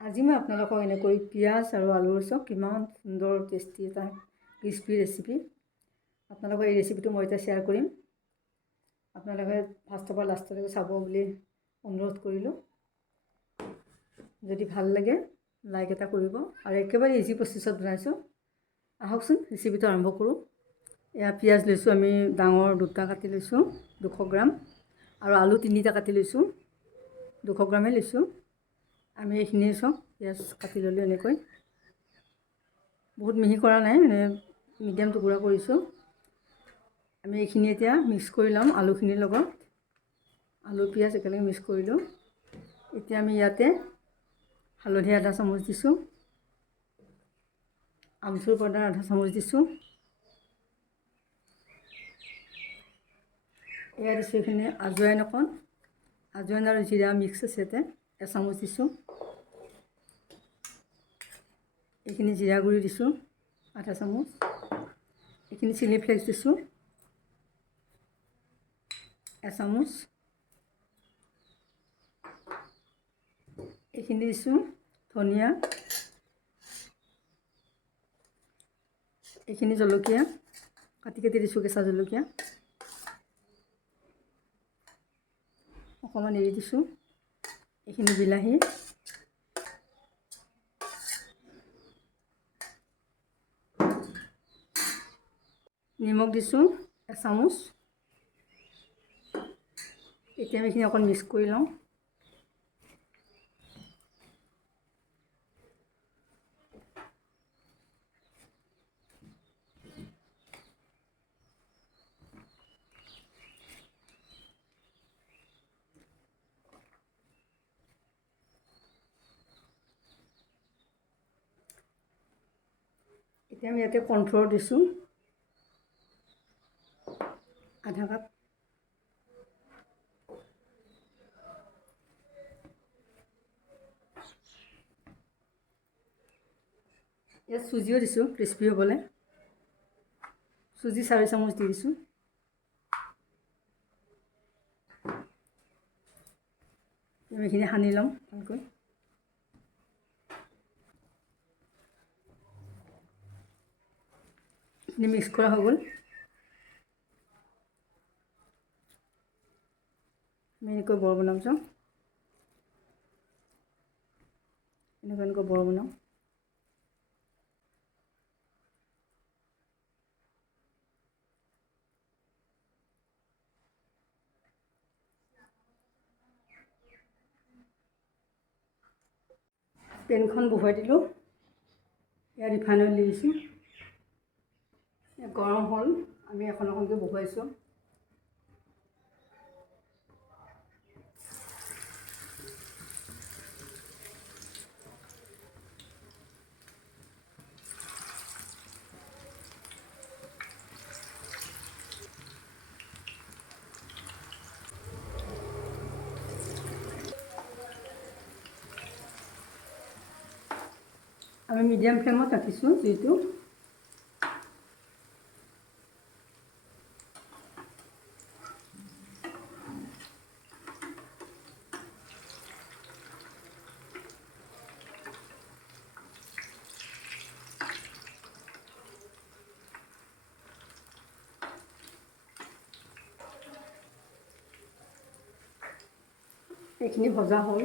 আজি মই আপোনালোকক এনেকৈ পিঁয়াজ আৰু আলুৰ চব কিমান সুন্দৰ টেষ্টি এটা ক্ৰিস্পি ৰেচিপি আপোনালোকৰ এই ৰেচিপিটো মই এতিয়া শ্বেয়াৰ কৰিম। আপোনালোকে ফাৰ্ষ্টৰ পৰা লাষ্টলৈকে চাব বুলি অনুৰোধ কৰিলোঁ। যদি ভাল লাগে লাইক এটা কৰিব আৰু একেবাৰে ইজি প্ৰচেছত বনাইছোঁ। আহকচোন ৰেচিপিটো আৰম্ভ কৰোঁ। এয়া পিঁয়াজ লৈছোঁ, আমি ডাঙৰ দুটা কাটি লৈছোঁ 200 গ্ৰাম, আৰু আলু 3টা কাটি লৈছোঁ 200 গ্ৰামেই লৈছোঁ। আমি এইখিনি চব পিঁয়াজ কাটি ল'লোঁ এনেকৈ, বহুত মিহি কৰা নাই, মিডিয়াম টুকুৰা কৰিছোঁ। আমি এইখিনি এতিয়া মিক্স কৰি ল'ম আলুখিনিৰ লগত। আলু পিঁয়াজ একেলগে মিক্স কৰিলোঁ। এতিয়া আমি ইয়াতে হালধি আধা চামুচ দিছোঁ, আমচুৰ পাউডাৰ আধা চামুচ দিছোঁ, এয়া দিছোঁ এইখিনি আজৱাইন অকণ, আজৱাইন আৰু জিৰা মিক্স আছে ইয়াতে, এচামুচ দিছোঁ। এইখিনি জিৰা গুড়ি দিছোঁ আধা চামুচ, এইখিনি চিলি ফ্লেক্স দিছোঁ এচামুচ, এইখিনি দিছোঁ ধনিয়া, এইখিনি জলকীয়া কাটি কাটি দিছোঁ, কেঁচা জলকীয়া অকণমান এৰি দিছোঁ, এইখিনি বিলাহী, নিমখ দিছোঁ এচামুচ। এতিয়া আমি এইখিনি অকণ মিক্স কৰি লওঁ। এতিয়া আমি ইয়াতে কৰ্ণফ্ল'ৰ দিছোঁ আধা কাপ, ইয়াত চুজিও দিছোঁ ক্ৰিস্পি হ'বলৈ, চুজি 4 চামুচ দি দিছোঁ। আমি এইখিনি সানি ল'ম ভালকৈ। এইখিনি মিক্স কৰা হৈ গ'ল। আমি এনেকৈ বৰ বনাম চাওঁ, এনেকৈ বৰ বনাম। পেনখন বহুৱাই দিলোঁ, ইয়াত ৰিফাইন অইল দি দিছোঁ, গৰম হ'ল, আমি এখন এখনকৈ বহুৱাইছোঁ। আমি মিডিয়াম ফ্লেমত ৰাখিছোঁ জুইটো। এইখিনি ভজা হ'ল।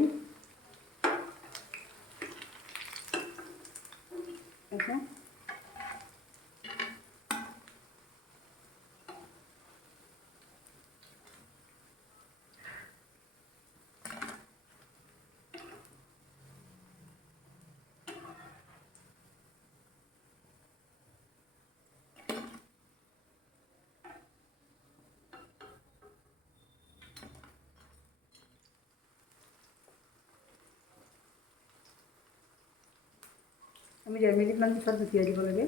আমি 1.5 মিনিটমান পিছত জুটিয়াই দিব লাগে।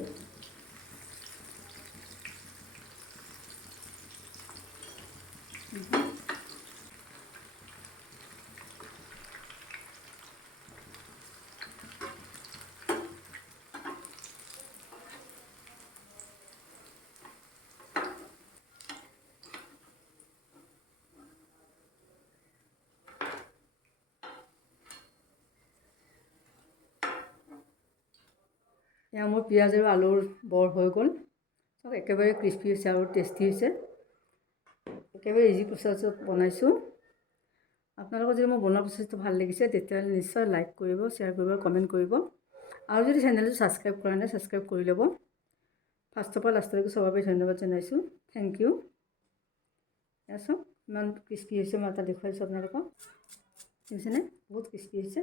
এয়া মোৰ পিঁয়াজ আৰু আলুৰ বৰ হৈ গ'ল। চাওক একেবাৰে ক্ৰিস্পি হৈছে আৰু টেষ্টি হৈছে। একেবাৰে ইজি প্ৰচেছত বনাইছোঁ। আপোনালোকৰ যদি মোৰ বনোৱা প্ৰচেছটো ভাল লাগিছে তেতিয়াহ'লে নিশ্চয় লাইক কৰিব, শ্বেয়াৰ কৰিব, কমেণ্ট কৰিব। আৰু যদি চেনেলটো ছাবস্ক্ৰাইব কৰা নাই ছাবস্ক্ৰাইব কৰি ল'ব। ফাৰ্ষ্টৰ পৰা লাষ্টলৈকে চবৰ বাবে ধন্যবাদ জনাইছোঁ। Thank you. এয়া চাওক ইমান ক্ৰিস্পি হৈছে, মই এটা দেখুৱাইছোঁ আপোনালোকক। দেখিছেনে? বহুত ক্ৰিস্পি হৈছে।